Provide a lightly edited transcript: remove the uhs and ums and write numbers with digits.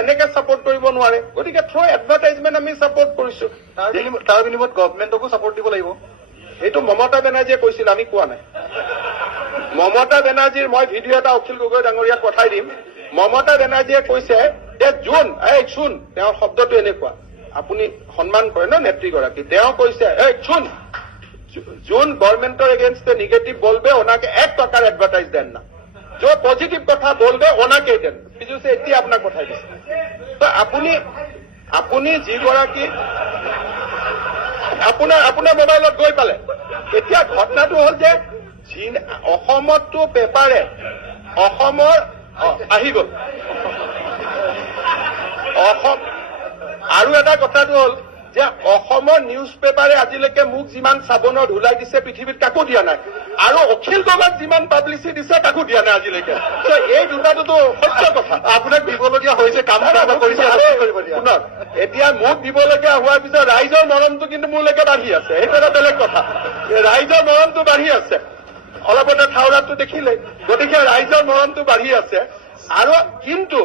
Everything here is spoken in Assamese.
এনেকে ছাপোৰ্ট কৰিব নোৱাৰে গতিকে থ্ৰু এডভাৰটাইজমেণ্ট আমি ছাপোৰ্ট কৰিছো তাৰ বিনিময়ত গভৰ্ণমেণ্টকো ছাপোৰ্ট দিব লাগিব এইটো মমতা বেনাৰ্জীয়ে কৈছিল আমি কোৱা নাই মমতা বেনাৰ্জীৰ মই ভিডিঅ' এটা অখিল গগৈ ডাঙৰীয়াক পঠাই দিম মমতা বেনাৰ্জীয়ে কৈছে যে শুন তেওঁৰ শব্দটো এনেকুৱা আপুনি সন্মান কৰে ন নেত্ৰীগৰাকী তেওঁ কৈছে শুন যোন গভর্নমেন্টের এগেंस्ट निगेटिव बोलबे ওনাকে 1 টাকার এডভার্টাইজ দেন না जो পজিটিভ কথা বলবে ওনাকে দেন বিজুসে এটি আপনার কথাই দিছে তো আপুনি যিগৰাকী আপোনাৰ মোবাইলত গৈ পালে এতিয়া ঘটনাটো হল যে অসমতো পেপাৰে অসমৰ আহি গল অসম আৰু এটা কথাটো হল যে অসমৰ নিউজ পেপাৰে আজিলৈকে মোক যিমান চাবনৰ ধুলাই দিছে পৃথিৱীত কাকো দিয়া নাই আৰু অখিল গগৈক যিমান পাব্লিচিটি দিছে কাকো দিয়া নাই আজিলৈকে এই দুটাটোতো সত্য কথা আপোনাক দিবলগীয়া হৈছে কাম কৰিছে শুনক এতিয়া মোক দিবলগীয়া হোৱাৰ পিছত ৰাইজৰ মৰমটো কিন্তু মোৰলৈকে বাঢ়ি আছে সেইটো এটা বেলেগ কথা ৰাইজৰ মৰমটো বাঢ়ি আছে অলপতে থাউৰাটো দেখিলে গতিকে ৰাইজৰ মৰমটো বাঢ়ি আছে আৰু কিন্তু